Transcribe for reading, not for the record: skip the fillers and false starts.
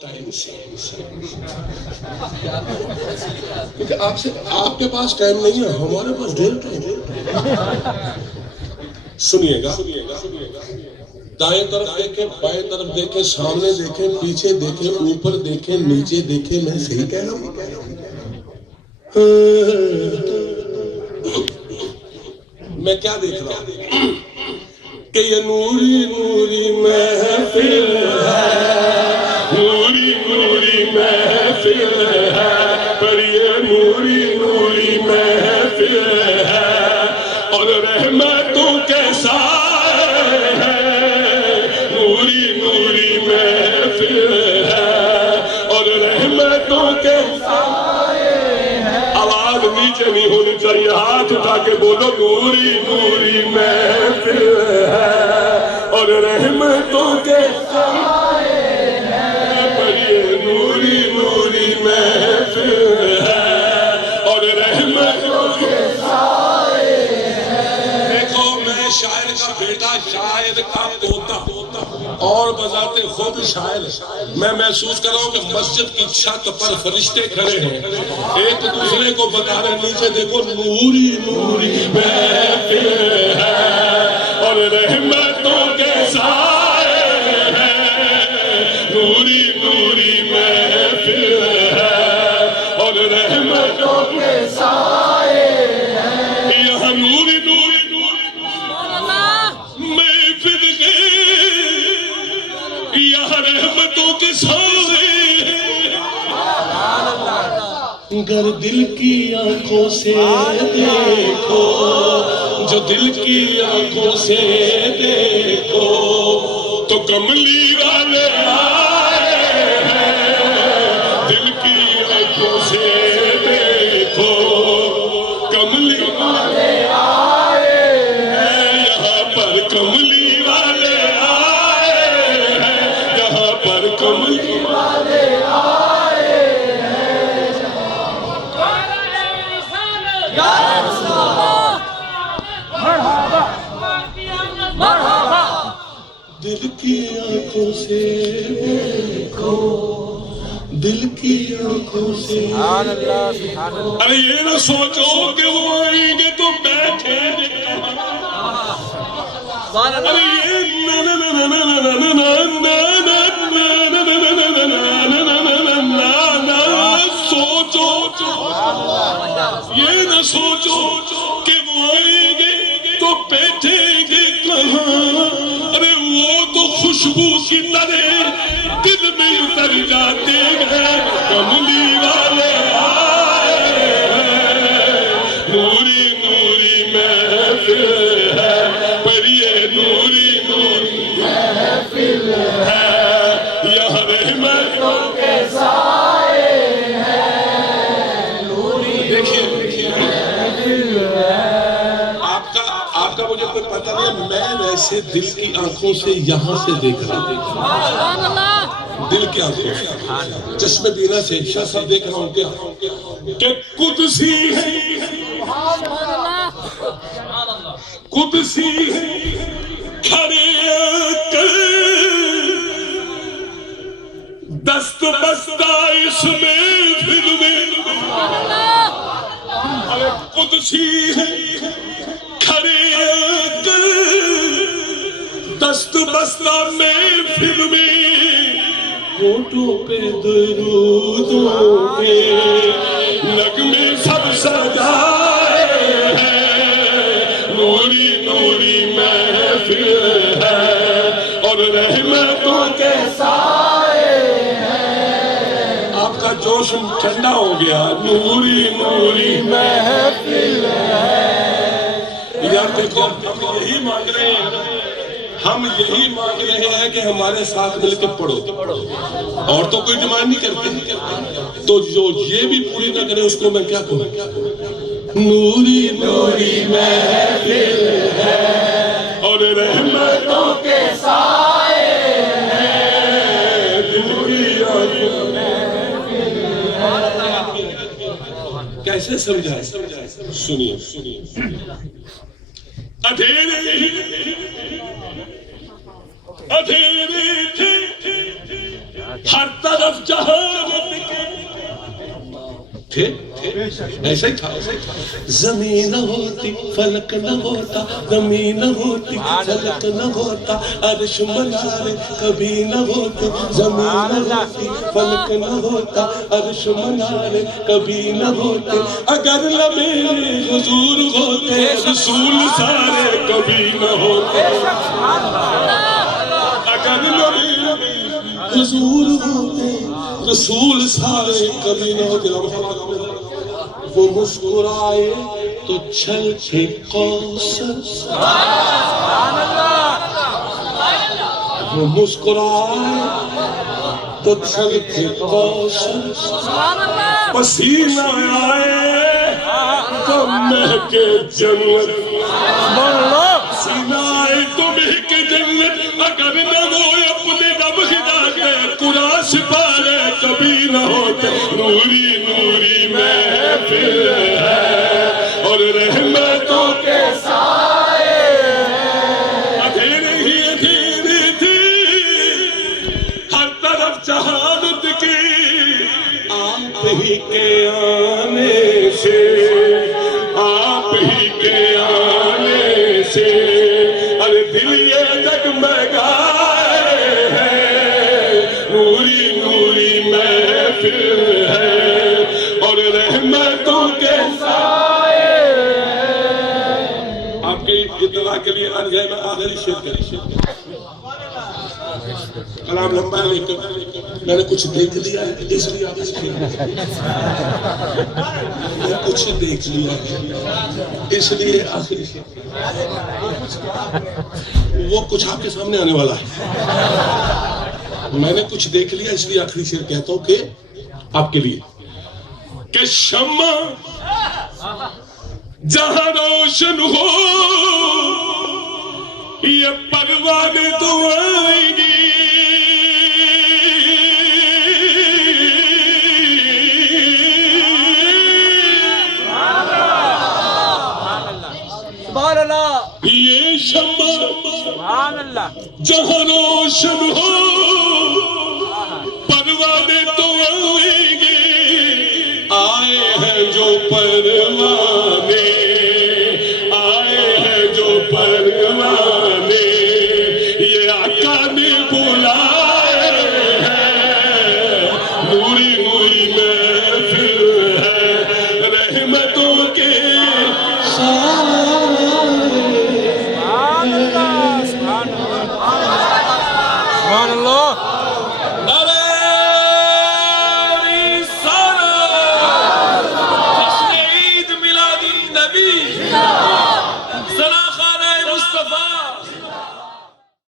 Time سے کیونکہ آپ کے پاس ٹائم نہیں ہے، ہمارے پاس ڈھیر ٹائم. سنیے گا، دائیں طرف دیکھیں، بائیں طرف دیکھیں، سامنے دیکھیں، پیچھے دیکھیں، اوپر دیکھیں، نیچے دیکھیں. میں صحیح کہہ رہا ہوں؟ میں کیا دیکھ رہا ہوں کہ یہ نوری نوری محفل ہے، نوری نوری محفل ہے، پر یہ نوری نوری محفل ہے، اور رحمتوں کے سائے ہے، نوری نوری محفل ہے، اور رحمتوں کے سائے ہے. آواز نیچے نہیں ہونی چاہیے، ہاتھ اٹھا کے بولو نوری نوری محفل ہے اور رحمتوں کے سائے ہے، پر یہ نوری نوری محفل ہے اور رحمتوں کے سائے ہے. دیکھو میں شاعر کا بیٹا، شاعر کا پوتا اور بذات خود شاعر. میں محسوس کر رہا ہوں کہ مسجد کی چھت پر فرشتے کھڑے ہیں، ایک دوسرے کو بتا رہے نیچے دیکھو نوری نوری محفل ہے اور رحمتوں کے سائے ہے، نوری نوری محفل ہے اور رحمتوں کے سائے ہے. یہاں نوری نوری محفل ہے، یہاں رحمتوں کے سائے. گر دل کی آنکھوں سے دیکھو، جو دل کی آنکھوں سے دیکھو تو کملی والے آئے ہیں. دل کی آنکھوں سے دیکھو کملی والے آئے ہیں، یہاں پر کملی والے آئے ہیں، یہاں پر کملی والے آئے ہیں. دل کی آنکھوں سے دیکھو، دل کی آنکھوں سے دیکھو. ارے یہ نہ سوچو کہ وہ آئیں گے تو بیٹھیں گے. ارے یہ نہ سوچو کہ وہ آئیں گے تو بیٹھیں گے کہاں. ارے وہ تو خوشبو کی طرح دل میں اتر جاتے ہیں. کملی والے آئے ہیں، نوری نوری محفل ہے، پر یہ نوری نوری محفل ہے، یہاں رحمتوں کے سائے ہے. آپ کا مجھے کوئی پتہ نہیں، میں ویسے دل کی آنکھوں سے یہاں سے دیکھ رہا ہوں، دل کی آنکھوں سے، چشم بینا سے شاہ صاحب دیکھ رہا ہوں کیا کہ قدسی ہے، قدسی ہے کھڑے کر دست بستہ اس میں پھر میں. قدسی ہے کھڑے کر دست بستہ میں پھر میں، ہونٹوں پہ درودوں کے نغمے سب سجائے ہیں. نوری نوری محفل ہے اور رحمتوں کے سائے ہے. آپ کا جوش ٹھنڈا ہو گیا. نوری نوری محفل ہے. یار دیکھو ہم یہی مانگ رہے ہیں، ہم یہی مانگ رہے ہیں کہ ہمارے ساتھ مل کے پڑھو. اور تو کوئی ڈیمانڈ نہیں کرتے، تو جو یہ بھی پوری نہ کرے اس کو میں کیا کہوں. نوری نوری محفل ہے اور رحمتوں کے سائے ہے، دل کی آنکھوں محفل ہے. کیسے سمجھائے؟ سنیے اندھیرے تھے ہر طرف جہالت کے تھے ایسا ہی تھا زمین نہ ہوتی فلک نہ ہوتا زمین نہ ہوتی فلک نہ ہوتا عرش منارے کبھی نہ ہوتے زمین نہ ہوتی فلک نہ ہوتا عرش منارے کبھی نہ ہوتے اگر لمحے حضور ہوتے رسول سارے کبھی نہ ہوتے اگر لمحے حضور ہوتے رسول سارے کبھی نہ ہوتے وہ مسکرائے تو چھلکے کوثر وہ مسکرائے تو چھلکے کوثر پسینہ آئے تو مہکے جنت پسینہ آئے تو مہکے جنت اگر نہ وہ اپنے رب خدا کے قرآن سپارے کبھی نہ ہوتے نوری نوری محفل ہے اور رحمتوں کے سائے اندھیرے ہی اندھیرے تھی ہر طرف جہالت کی آپ ہی کے آنے سے آپ ہی کے آنے سے ارے دل یہ جگمگائے ہیں نوری نوری محفل ہے اور رحمتوں کے سائے آپ کی اطلاع کے لیے عرض ہے میں آخری شعر کریں کلام لمبا ہے لیکن میں نے کچھ دیکھ لیا ہے اس لیے آپ سے میں کچھ دیکھ لیا ہے اس لیے آخری وہ کچھ آپ کے سامنے آنے والا ہے میں نے کچھ دیکھ لیا اس لیے آخری شعر کہتا ہوں کہ آپ کے لیے کہ شمع جہاں روشن ہو یہ پروانے تو آئیں گی یہ شمع جہاں روشن ہو